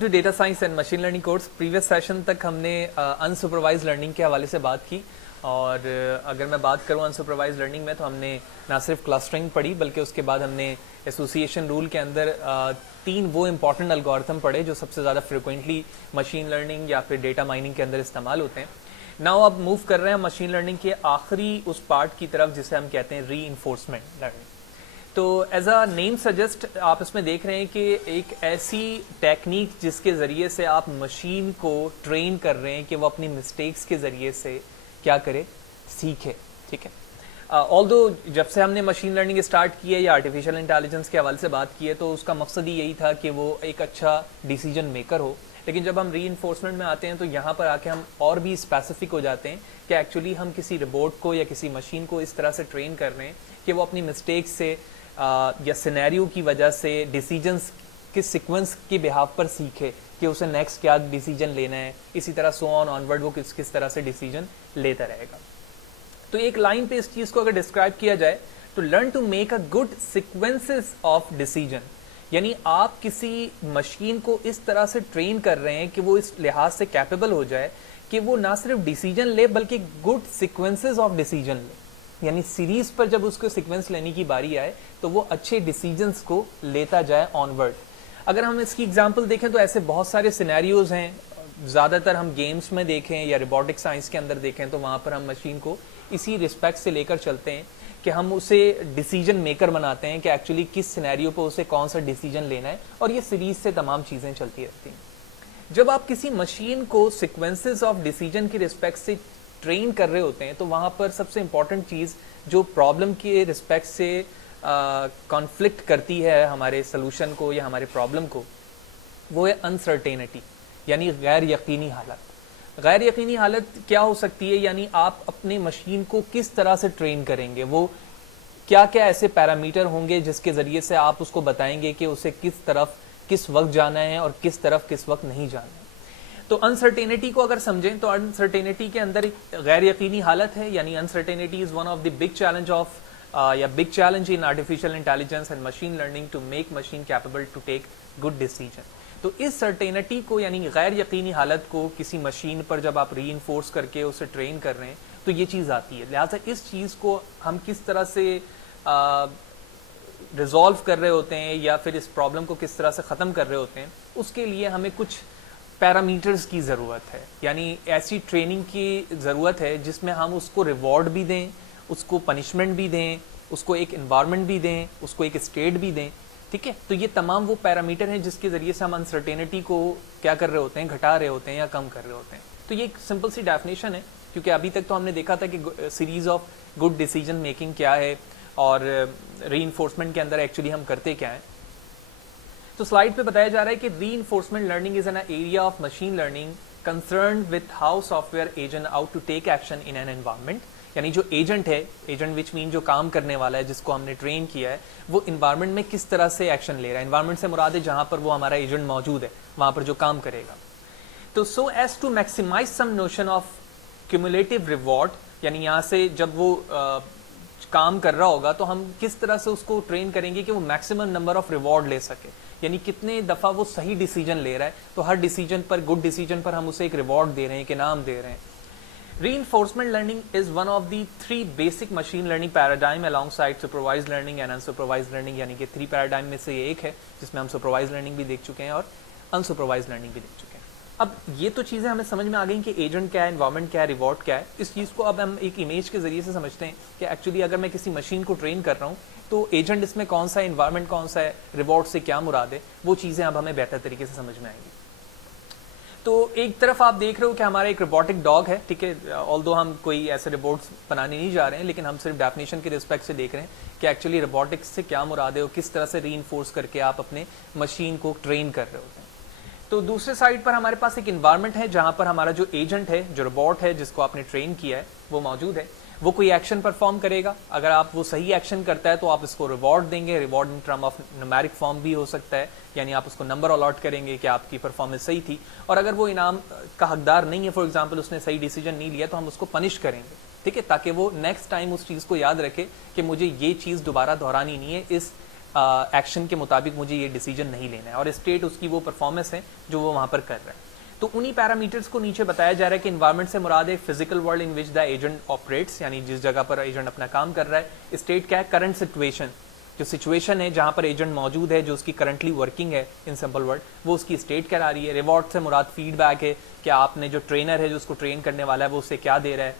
To data science and machine learning course. Previous session तक हमने unsupervised learning के हवाले से बात की और अगर मैं बात करूं अनसुपरवाइज लर्निंग में तो हमने ना सिर्फ क्लस्टरिंग पढ़ी बल्कि उसके बाद हमने एसोसिएशन रूल के अंदर तीन वो इंपॉर्टेंट एल्गोरिथम पढ़े जो सबसे ज़्यादा फ्रिक्वेंटली मशीन लर्निंग या फिर डेटा माइनिंग के अंदर इस्तेमाल होते हैं। नाउ अब मूव कर रहे हैं मशीन लर्निंग के आखिरी उस पार्ट की तरफ जिसे हम कहते हैं रीइंफोर्समेंट लर्निंग। तो एज अ नेम सजेस्ट आप इसमें देख रहे हैं कि एक ऐसी टेक्निक जिसके ज़रिए से आप मशीन को ट्रेन कर रहे हैं कि वो अपनी मिस्टेक्स के ज़रिए से क्या करे, सीखे। ठीक है, ऑल्दो जब से हमने मशीन लर्निंग स्टार्ट की है या आर्टिफिशियल इंटेलिजेंस के हवाले से बात की है तो उसका मकसद ही यही था कि वो एक अच्छा डिसीजन मेकर हो। लेकिन जब हम रीइंफोर्समेंट में आते हैं तो यहाँ पर आके हम और भी स्पेसिफिक हो जाते हैं कि एक्चुअली हम किसी रोबोट को या किसी मशीन को इस तरह से ट्रेन कर रहे हैं कि वो अपनी मिस्टेक्स से या सिनेरियो की वजह से डिसीजंस के सीक्वेंस के बिहाफ पर सीखे कि उसे नेक्स्ट क्या डिसीजन लेना है, इसी तरह सो ऑन ऑनवर्ड वो किस किस तरह से डिसीजन लेता रहेगा। तो एक लाइन पे इस चीज़ को अगर डिस्क्राइब किया जाए तो learn to make a good sequences of decision, यानी आप किसी मशीन को इस तरह से ट्रेन कर रहे हैं कि वो इस लिहाज से कैपेबल हो जाए कि वो ना सिर्फ डिसीजन ले बल्कि गुड सीक्वेंसेस ऑफ डिसीजन ले, यानी सीरीज पर जब उसको सीक्वेंस लेने की बारी आए तो वो अच्छे डिसीजंस को लेता जाए ऑनवर्ड। अगर हम इसकी एग्जांपल देखें तो ऐसे बहुत सारे सिनेरियोज हैं, ज़्यादातर हम गेम्स में देखें या रोबोटिक साइंस के अंदर देखें तो वहाँ पर हम मशीन को इसी रिस्पेक्ट से लेकर चलते हैं कि हम उसे डिसीजन मेकर बनाते हैं कि एक्चुअली किस सिनेरियो पर उसे कौन सा डिसीजन लेना है, और ये सीरीज से तमाम चीज़ें चलती रहती हैं। जब आप किसी मशीन को सीक्वेंसेस ऑफ डिसीजन की रिस्पेक्ट से ट्रेन कर रहे होते हैं तो वहाँ पर सबसे इंपॉर्टेंट चीज़ जो प्रॉब्लम के रिस्पेक्ट से कॉन्फ्लिक्ट करती है हमारे सोल्यूशन को या हमारे प्रॉब्लम को, वो है अनसर्टेनिटी, यानी गैर यकीनी हालत। गैर यकीनी हालत क्या हो सकती है, यानी आप अपने मशीन को किस तरह से ट्रेन करेंगे, वो क्या क्या ऐसे पैरामीटर होंगे जिसके ज़रिए से आप उसको बताएंगे कि उसे किस तरफ किस वक्त जाना है और किस तरफ किस वक्त नहीं जाना है। तो अनसर्टेनिटी को अगर समझें तो अनसर्टेनिटी के अंदर एक गैर यकीनी हालत है, यानी uncertainty is one of the big challenge of या big challenge in artificial intelligence and machine learning to make machine capable to take good decision. तो इस सर्टेनिटी को यानी गैर यकीनी हालत को किसी मशीन पर जब आप रीइंफोर्स करके उसे ट्रेन कर रहे हैं तो ये चीज़ आती है। लिहाजा इस चीज़ को हम किस तरह से रिजॉल्व कर रहे होते हैं या फिर इस प्रॉब्लम को किस तरह से ख़त्म कर रहे होते हैं, उसके लिए हमें कुछ पैरामीटर्स की ज़रूरत है, यानी ऐसी ट्रेनिंग की ज़रूरत है जिसमें हम उसको रिवॉर्ड भी दें, उसको पनिशमेंट भी दें, उसको एक इन्वायरमेंट भी दें, उसको एक स्टेट भी दें। ठीक है, तो ये तमाम वो पैरामीटर हैं जिसके ज़रिए से हम अनसर्टेनिटी को क्या कर रहे होते हैं, घटा रहे होते हैं या कम कर रहे होते हैं। तो ये एक सिंपल सी डेफिनेशन है, क्योंकि अभी तक तो हमने देखा था कि series of good decision making क्या है और रीइंफोर्समेंट के अंदर एक्चुअली हम करते क्या हैं। तो स्लाइड पे बताया जा रहा है कि reinforcement learning is an area of machine learning concern with how software agent ought to take action in an environment, यानी जो एजेंट है, एजेंट विच मीन जो काम करने वाला है जिसको हमने ट्रेन किया है, वो इन्वायरमेंट में किस तरह से एक्शन ले रहा है। इन्वायरमेंट से मुराद है जहां पर वो हमारा एजेंट मौजूद है, वहां पर जो काम करेगा। तो so as to maximize some notion of cumulative reward, यानी यहाँ से जब वो काम कर रहा होगा तो हम किस तरह से उसको ट्रेन करेंगे कि वो मैक्सिमम नंबर ऑफ रिवॉर्ड ले सके, यानी कितने दफ़ा वो सही डिसीजन ले रहा है, तो हर डिसीजन पर, गुड डिसीजन पर हम उसे एक रिवॉर्ड दे रहे हैं, एक इनाम दे रहे हैं। Reinforcement learning is one of the three basic machine learning paradigm alongside supervised learning and unsupervised learning, यानी कि 3 पैराडाइम में से ये एक है जिसमें हम सुपरवाइज लर्निंग भी देख चुके हैं और अनसुपरवाइज लर्निंग भी देख चुके हैं। अब ये तो चीज़ें हमें समझ में आ गई कि एजेंट क्या है, एनवायरमेंट क्या है, रिवॉर्ड क्या है। इस चीज़ को अब हम एक इमेज के जरिए से समझते हैं कि एक्चुअली अगर मैं किसी मशीन को ट्रेन कर रहा हूँ तो एजेंट इसमें कौन सा है, एनवायरमेंट कौन सा है, रिवॉर्ड से क्या मुराद है, वो चीज़ें अब हमें बेहतर तरीके से समझ में आएंगी। तो एक तरफ आप देख रहे हो कि हमारा एक रोबोटिक डॉग है, ठीक है, ऑल्दो हम कोई ऐसे रोबोट्स बनाने नहीं जा रहे हैं, लेकिन हम सिर्फ डेफिनेशन के रिस्पेक्ट से देख रहे हैं कि एक्चुअली रोबोटिक्स से क्या मुराद है और किस तरह से रीइंफोर्स करके आप अपने मशीन को ट्रेन कर रहे होते हैं। तो दूसरे साइड पर हमारे पास एक इन्वायरमेंट है जहां पर हमारा जो एजेंट है, जो रोबोट है जिसको आपने ट्रेन किया है, वो मौजूद है। वो कोई एक्शन परफॉर्म करेगा, अगर आप वो सही एक्शन करता है तो आप इसको रिवॉर्ड देंगे। Reward in term of numeric form भी हो सकता है, यानी आप उसको नंबर अलॉट करेंगे कि आपकी परफॉर्मेंस सही थी। और अगर वो इनाम का हकदार नहीं है, फॉर एग्जांपल उसने सही डिसीजन नहीं लिया, तो हम उसको पनिश करेंगे, ठीक है, ताकि वो नेक्स्ट टाइम उस चीज़ को याद रखे कि मुझे ये चीज़ दोबारा दोहरानी नहीं है, इस एक्शन के मुताबिक मुझे ये डिसीजन नहीं लेना है, और स्टेट उसकी वो परफॉर्मेंस है जो वो वहाँ पर कर रहा है। तो उन्हीं पैरामीटर्स को नीचे बताया जा रहा है कि इन्वायरमेंट से मुराद है physical world in which the agent operates, यानी जिस जगह पर एजेंट अपना काम कर रहा है। स्टेट क्या है? करंट सिचुएशन, जो सिचुएशन है जहां पर एजेंट मौजूद है, जो उसकी करंटली वर्किंग है इन सिंपल वर्ड, वो उसकी स्टेट कहला रही है। रिवॉर्ड से मुराद फीडबैक है कि आपने जो ट्रेनर है जो उसको ट्रेन करने वाला है वो उससे क्या दे रहा है।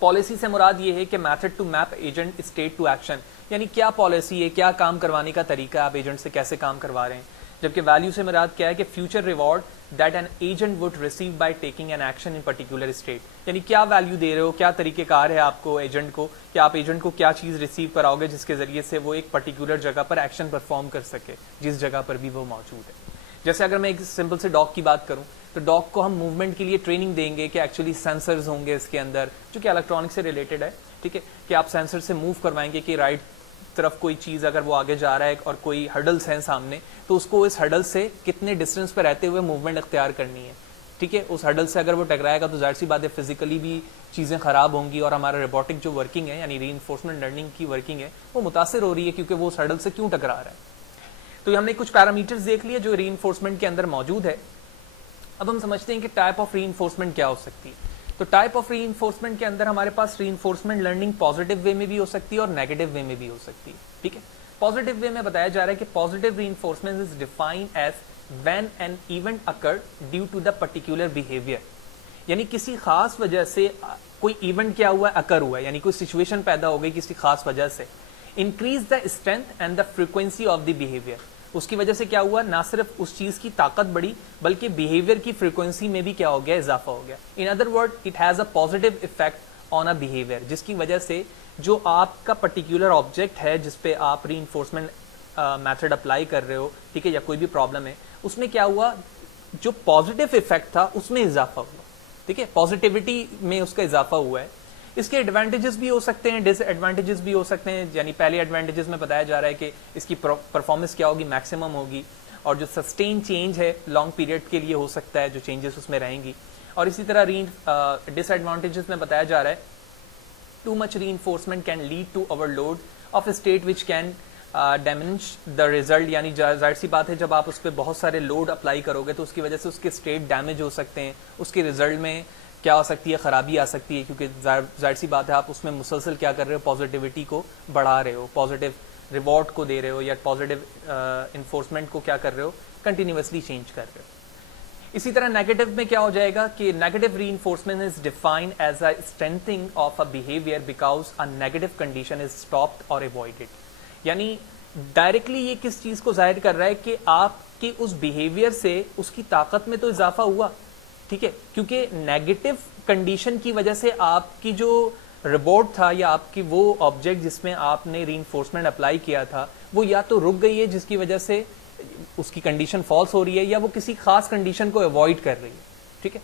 पॉलिसी से मुराद ये है कि method to map agent state to action, यानी क्या पॉलिसी है, क्या काम करवाने का तरीका है, आप एजेंट से कैसे काम करवा रहे हैं। जबकि वैल्यू से मुराद क्या है कि future reward that an agent would receive by taking an action in particular state, यानी क्या वैल्यू दे रहे हो, क्या तरीकेकार है आपको एजेंट को, कि आप एजेंट को क्या चीज रिसीव कराओगे जिसके जरिए से वो एक पर्टिकुलर जगह पर एक्शन परफॉर्म कर सके जिस जगह पर भी वो मौजूद है। जैसे अगर मैं एक सिंपल से डॉग की बात करूं तो डॉग को हम मूवमेंट के लिए ट्रेनिंग देंगे कि एक्चुअली सेंसर्स होंगे इसके अंदर जो कि इलेक्ट्रॉनिक से रिलेटेड है, ठीक है, कि आप सेंसर से मूव करवाएंगे कि राइट तरफ कोई चीज अगर वो आगे जा रहा है और कोई हर्डल्स हैं सामने, तो उसको इस हर्डल से कितने डिस्टेंस पर रहते हुए मूवमेंट अख्तियार करनी है, ठीक है। उस हर्डल से अगर वो टकराएगा तो जाहिर सी बात है फिजिकली भी चीजें खराब होंगी और हमारा रोबोटिक जो वर्किंग है यानी रीइंफोर्समेंट लर्निंग की वर्किंग है वो मुतासिर हो रही है क्योंकि वो उस हर्डल से क्यों टकरा रहा है। तो हमने कुछ पैरामीटर्स देख लिए जो रीइंफोर्समेंट के अंदर मौजूद है। अब हम समझते हैं कि टाइप ऑफ रीइंफोर्समेंट क्या हो सकती है। तो टाइप ऑफ रीइंफोर्समेंट के अंदर हमारे पास रीइंफोर्समेंट लर्निंग पॉजिटिव वे में भी हो सकती है और नेगेटिव वे में भी हो सकती है, ठीक है। पॉजिटिव वे में बताया जा रहा है कि positive reinforcement is defined as when an event occurred due to the particular behaviour, यानी किसी खास वजह से कोई इवेंट क्या हुआ, अकर हुआ है, यानी कोई सिचुएशन पैदा हो गई किसी खास वजह से, increase the strength and the frequency of the behaviour, उसकी वजह से क्या हुआ, ना सिर्फ उस चीज की ताकत बढ़ी बल्कि बिहेवियर की फ्रीक्वेंसी में भी क्या हो गया, इजाफा हो गया। In other word it has a positive effect on a behaviour, जिसकी वजह से जो आपका पर्टिकुलर ऑब्जेक्ट है जिसपे आप रीइंफोर्समेंट मेथड अप्लाई कर रहे हो, ठीक है, या कोई भी प्रॉब्लम है, उसमें क्या हुआ, जो पॉजिटिव इफेक्ट था उसमें इजाफा हुआ, ठीक है, पॉजिटिविटी में उसका इजाफा हुआ है। इसके एडवांटेजेस भी हो सकते हैं, डिसएडवांटेजेस भी हो सकते हैं। यानी पहले एडवांटेजेस में बताया जा रहा है कि इसकी परफॉर्मेंस क्या होगी, मैक्सिमम होगी, और जो सस्टेन चेंज है लॉन्ग पीरियड के लिए हो सकता है जो चेंजेस उसमें रहेंगी। और इसी तरह डिसएडवांटेजेस में बताया जा रहा है too much reinforcement can lead to overload of state which can damage the result, यानी जाहिर सी बात है जब आप उस पर बहुत सारे लोड अप्लाई करोगे तो उसकी वजह से उसके स्टेट डैमेज हो सकते हैं, उसके रिजल्ट में क्या हो सकती है, खराबी आ सकती है, क्योंकि जाहिर सी बात है आप उसमें मुसलसल क्या कर रहे हो, पॉजिटिविटी को बढ़ा रहे हो, पॉजिटिव रिवॉर्ड को दे रहे हो या पॉजिटिव इन्फोर्समेंट को क्या कर रहे हो, कंटिन्यूसली चेंज कर रहे हो। इसी तरह नेगेटिव में क्या हो जाएगा कि negative reinforcement is defined as a strengthening of a behaviour because a negative condition is stopped और अवॉइडेड, यानी डायरेक्टली ये किस चीज को जाहिर कर रहा है कि आपके उस बिहेवियर से उसकी ताकत में तो इजाफा हुआ, ठीक है, क्योंकि नेगेटिव कंडीशन की वजह से आपकी जो रोबोट था या आपकी वो ऑब्जेक्ट जिसमें आपने रीइंफोर्समेंट अप्लाई किया था वो या तो रुक गई है जिसकी वजह से उसकी कंडीशन फॉल्स हो रही है, या वो किसी खास कंडीशन को अवॉइड कर रही है, ठीक है।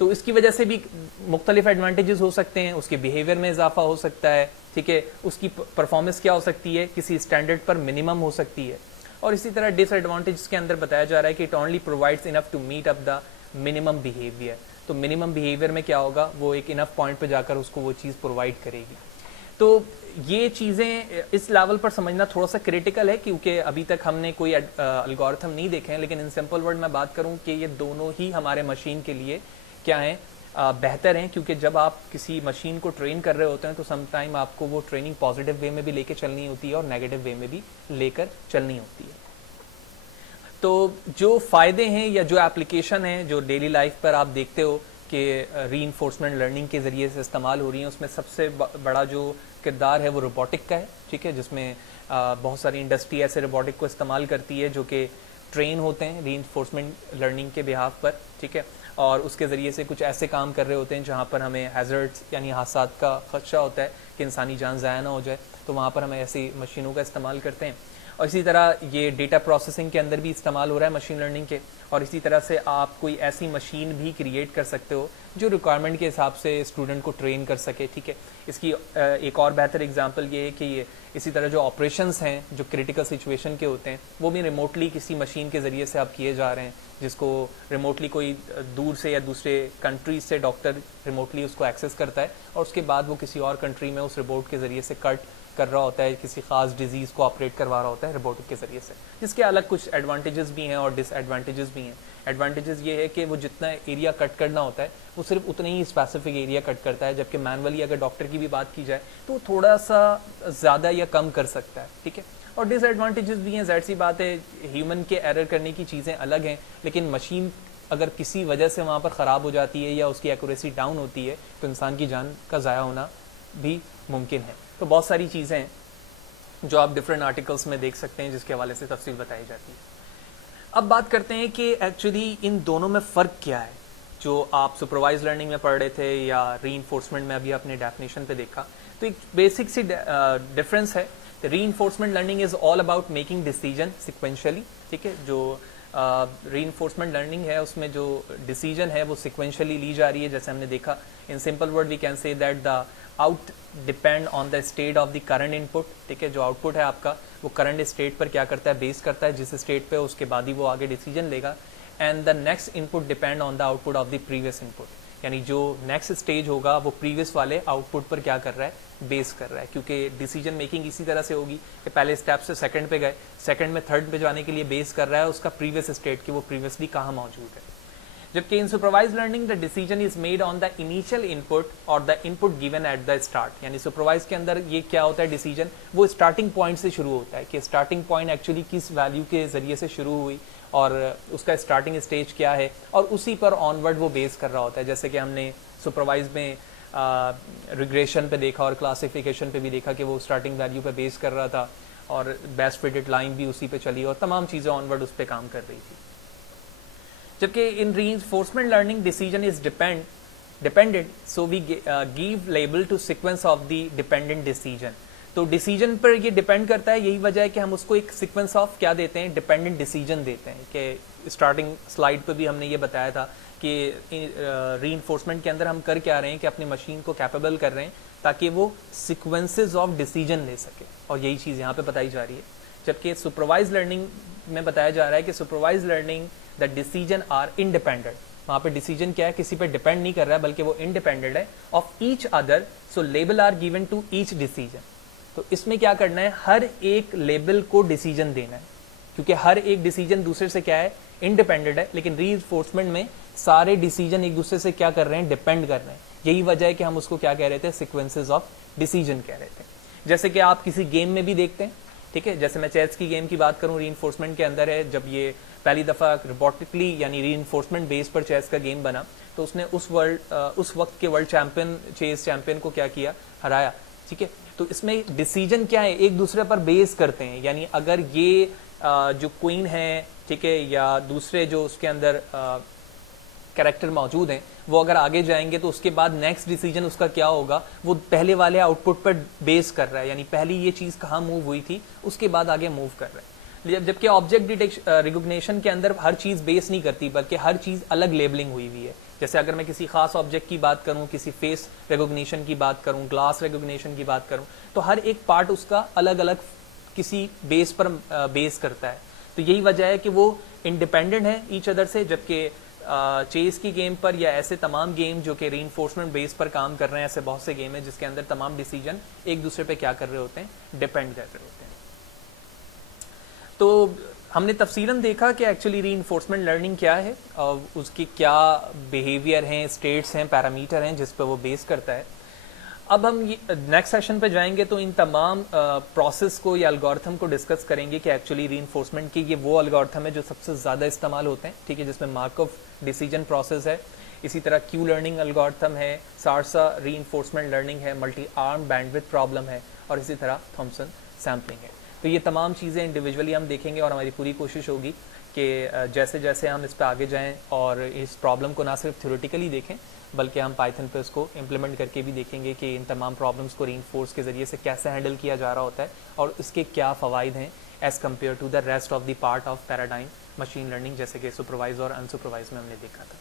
तो इसकी वजह से भी मुख्तलिफ एडवांटेजेस हो सकते हैं, उसके बिहेवियर में इजाफा हो सकता है, ठीक है, उसकी परफॉर्मेंस क्या हो सकती है, किसी स्टैंडर्ड पर मिनिमम हो सकती है। और इसी तरह डिसएडवांटेज के अंदर बताया जा रहा है कि it only provides enough to meet up the minimum behaviour, तो मिनिमम बिहेवियर में क्या होगा, वो एक इनफ पॉइंट पे जाकर उसको वो चीज़ प्रोवाइड करेगी। तो ये चीज़ें इस लेवल पर समझना थोड़ा सा क्रिटिकल है क्योंकि अभी तक हमने कोई एल्गोरिथम नहीं देखे हैं, लेकिन इन सिंपल वर्ड में बात करूं कि ये दोनों ही हमारे मशीन के लिए क्या हैं, बेहतर हैं, क्योंकि जब आप किसी मशीन को ट्रेन कर रहे होते हैं तो समटाइम आपको वो ट्रेनिंग पॉजिटिव वे में भी लेकर चलनी होती है और नेगेटिव वे में भी लेकर चलनी होती है। तो जो फ़ायदे हैं या जो एप्लीकेशन है जो डेली लाइफ पर आप देखते हो कि रीइंफोर्समेंट लर्निंग के ज़रिए से इस्तेमाल हो रही हैं, उसमें सबसे बड़ा जो किरदार है वो रोबोटिक का है, ठीक है, जिसमें बहुत सारी इंडस्ट्री ऐसे रोबोटिक को इस्तेमाल करती है जो कि ट्रेन होते हैं रीइंफोर्समेंट लर्निंग के बिहाफ पर, ठीक है, और उसके ज़रिए से कुछ ऐसे काम कर रहे होते हैं जहाँ पर हमें हैज़र्ड्स यानी हादसात का खदशा होता है कि इंसानी जान ज़ाया ना हो जाए, तो वहाँ पर हमें ऐसी मशीनों का इस्तेमाल करते हैं। और इसी तरह ये डेटा प्रोसेसिंग के अंदर भी इस्तेमाल हो रहा है मशीन लर्निंग के, और इसी तरह से आप कोई ऐसी मशीन भी क्रिएट कर सकते हो जो रिक्वायरमेंट के हिसाब से स्टूडेंट को ट्रेन कर सके, ठीक है। इसकी एक और बेहतर एग्जांपल ये है कि ये इसी तरह जो ऑपरेशंस हैं जो क्रिटिकल सिचुएशन के होते हैं वो भी रिमोटली किसी मशीन के ज़रिए से आप किए जा रहे हैं, जिसको रिमोटली कोई दूर से या दूसरे कंट्री से डॉक्टर रिमोटली उसको एक्सेस करता है और उसके बाद वो किसी और कंट्री में उस रिपोर्ट के ज़रिए से कट कर रहा होता है, किसी खास डिजीज़ को ऑपरेट करवा रहा होता है रोबोटिक के ज़रिए से, जिसके अलग कुछ एडवांटेजेस भी हैं और डिसएडवांटेजेस भी हैं। एडवांटेजेस ये है कि वो जितना एरिया कट करना होता है वो सिर्फ उतना ही स्पेसिफिक एरिया कट करता है, जबकि मैनुअली अगर डॉक्टर की भी बात की जाए तो थोड़ा सा ज़्यादा या कम कर सकता है, ठीक है। और डिसएडवांटेजेस भी हैं, ज़ाहिर सी बात है, ह्यूमन के एरर करने की चीज़ें अलग हैं, लेकिन मशीन अगर किसी वजह से वहाँ पर ख़राब हो जाती है या उसकी एक्यूरेसी डाउन होती है तो इंसान की जान का ज़ाया होना भी मुमकिन है। तो बहुत सारी चीज़ें हैं जो आप डिफरेंट आर्टिकल्स में देख सकते हैं जिसके हवाले से तफसील बताई जाती है। अब बात करते हैं कि एक्चुअली इन दोनों में फ़र्क क्या है, जो आप सुपरवाइज लर्निंग में पढ़ रहे थे या रीइंफोर्समेंट में अभी अपने डेफिनेशन पे देखा। तो एक बेसिक सी डिफरेंस है। Reinforcement learning is all about making decision sequentially, ठीक है। जो रीइंफोर्समेंट लर्निंग है उसमें जो डिसीजन है वो सिक्वेंशली ली जा रही है, जैसे हमने देखा। In simple word we can say that the out depend on the state of the current input, ठीक है। जो आउटपुट है आपका वो करंट स्टेट पर क्या करता है, बेस करता है, जिस स्टेट पे उसके बाद ही वो आगे डिसीजन लेगा। And the next input depend on the output of the previous input, यानी जो नेक्स्ट स्टेज होगा वो प्रीवियस वाले आउटपुट पर क्या कर रहा है, बेस कर रहा है। क्योंकि डिसीजन मेकिंग इसी तरह से होगी कि पहले स्टेप से सेकंड पे गए, सेकंड में थर्ड पे जाने के लिए बेस कर रहा है उसका प्रीवियस स्टेट कि वो प्रीवियसली कहाँ मौजूद है। जबकि in supervise learning the decision is made on the initial input और the input given at the start, यानी सुपरवाइज के अंदर ये क्या होता है, डिसीजन वो स्टार्टिंग पॉइंट से शुरू होता है कि स्टार्टिंग पॉइंट एक्चुअली किस वैल्यू के जरिए से शुरू हुई और उसका स्टार्टिंग स्टेज क्या है, और उसी पर ऑनवर्ड वो बेस कर रहा होता है। जैसे कि हमने सुपरवाइज में रिग्रेशन पे देखा और क्लासिफिकेशन पे भी देखा कि वो स्टार्टिंग वैल्यू पे बेस कर रहा था और बेस्ट फिटेड लाइन भी उसी पे चली और तमाम चीज़ें ऑनवर्ड उस पर काम कर रही थी। जबकि in reinforcement learning decision is dependent, so we give label to sequence of the dependent decision. तो डिसीजन पर ये डिपेंड करता है, यही वजह है कि हम उसको एक सीक्वेंस ऑफ क्या देते हैं, डिपेंडेंट डिसीजन देते हैं। कि स्टार्टिंग स्लाइड पर भी हमने ये बताया था कि रीइंफोर्समेंट के अंदर हम कर क्या रहे हैं कि अपनी मशीन को कैपेबल कर रहे हैं ताकि वो सीक्वेंसेस ऑफ डिसीजन ले सके, और यही चीज़ यहाँ पे बताई जा रही है। जबकि सुपरवाइज लर्निंग में बताया जा रहा है कि supervised learning the decision are independent, वहाँ पे डिसीजन क्या है, किसी पे डिपेंड नहीं कर रहा है बल्कि वो इंडिपेंडेंट है of each other, so label are given to each decision. तो इसमें क्या करना है, हर एक लेबल को डिसीजन देना है, क्योंकि हर एक डिसीजन दूसरे से क्या है, इंडिपेंडेंट है। लेकिन रीइंफोर्समेंट में सारे डिसीजन एक दूसरे से क्या कर रहे हैं, डिपेंड कर रहे हैं। यही वजह है कि हम उसको क्या कह रहे थे, सीक्वेंसेस ऑफ डिसीजन कह रहे थे। जैसे कि आप किसी गेम में भी देखते हैं, ठीक है। जैसे मैं चेस की गेम की बात करूं, रीइंफोर्समेंट के अंदर है, जब ये पहली दफ़ा रोबोटिकली यानी रीइंफोर्समेंट बेस पर चेस का गेम बना तो उसने उस वक्त के वर्ल्ड चैंपियन, चेस चैंपियन को क्या किया, हराया, ठीक है। तो इसमें डिसीजन क्या है, एक दूसरे पर बेस करते हैं, यानी अगर ये जो क्वीन है, ठीक है, या दूसरे जो उसके अंदर कैरेक्टर मौजूद हैं, वो अगर आगे जाएंगे तो उसके बाद नेक्स्ट डिसीजन उसका क्या होगा, वो पहले वाले आउटपुट पर बेस कर रहा है, यानी पहली ये चीज़ कहाँ मूव हुई थी उसके बाद आगे मूव कर रहा है। जबकि ऑब्जेक्ट रिकॉग्निशन के अंदर हर चीज़ बेस नहीं करती बल्कि हर चीज़ अलग लेबलिंग हुई हुई है। जैसे अगर मैं किसी खास ऑब्जेक्ट की बात करूं, किसी फेस रिकॉग्निशन की बात करूं, ग्लास रिकॉग्निशन की बात करूं, तो हर एक पार्ट उसका अलग अलग किसी बेस पर बेस करता है। तो यही वजह है कि वो इंडिपेंडेंट है ईच अदर से। जबकि चेस की गेम पर या ऐसे तमाम गेम जो कि रीइंफोर्समेंट बेस पर काम कर रहे हैं, ऐसे बहुत से गेम हैं जिसके अंदर तमाम डिसीजन एक दूसरे पे क्या कर रहे होते हैं, डिपेंड कर रहे होते हैं। तो हमने तफसीलन देखा कि एक्चुअली रीइंफोर्समेंट लर्निंग क्या है और उसकी क्या बिहेवियर हैं, स्टेट्स हैं, पैरामीटर हैं जिस पर वो बेस करता है। अब हम नेक्स्ट सेशन पे जाएंगे तो इन तमाम प्रोसेस को या एल्गोरिथम को डिस्कस करेंगे कि एक्चुअली रीइंफोर्समेंट की ये वो एल्गोरिथम है जो सबसे ज़्यादा इस्तेमाल होते हैं, ठीक है, जिसमें मार्कव डिसीजन प्रोसेस है, इसी तरह क्यू लर्निंग एल्गोरिथम है, सारसा रीइंफोर्समेंट लर्निंग है, मल्टी आर्म बैंडविड्थ प्रॉब्लम है, और इसी तरह थॉमसन सैम्पलिंग है। तो ये तमाम चीज़ें इंडिविजुअली हम देखेंगे और हमारी पूरी कोशिश होगी कि जैसे जैसे हम इस पर आगे जाएं और इस प्रॉब्लम को ना सिर्फ थ्योरेटिकली देखें बल्कि हम पाइथन पे उसको इम्प्लीमेंट करके भी देखेंगे कि इन तमाम प्रॉब्लम्स को रीइंफोर्स के ज़रिए से कैसे हैंडल किया जा रहा होता है और इसके क्या फ़वाइद हैं as compare to the rest of the part of paradigm machine learning, जैसे कि सुपरवाइज और अनसुपरवाइज में हमने देखा था।